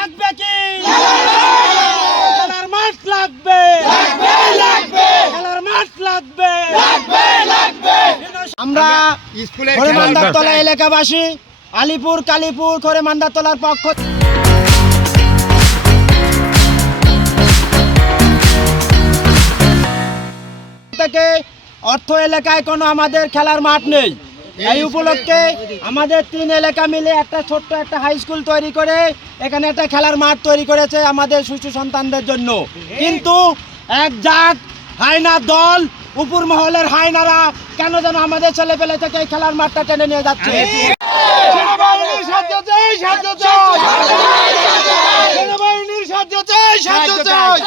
লাগবে কি? খেলার মাঠ লাগবে। খেলার মাঠ লাগবে। আমরা স্কুলের খড়েমান্দারতলা এলাকাবাসী আলিপুর কালীপুর খড়েমান্দারতলার পক্ষ থেকে অর্থ এলাকায় কোনো আমাদের খেলার মাঠ নেই। এই উপলক্ষে আমাদের তিন এলাকা মিলে একটা ছোট্ট একটা হাই স্কুল তৈরি করে এখানে একটা খেলার মাঠ তৈরি করেছে আমাদের শিশু সন্তানদের জন্য। কিন্তু এক জাত হায়না দল, উপর মহলের হায়নারা কেন যেন আমাদের ছেলে পেলে থেকে এই খেলার মাঠটা টেনে নিয়ে যাচ্ছে? সাহায্য চাই।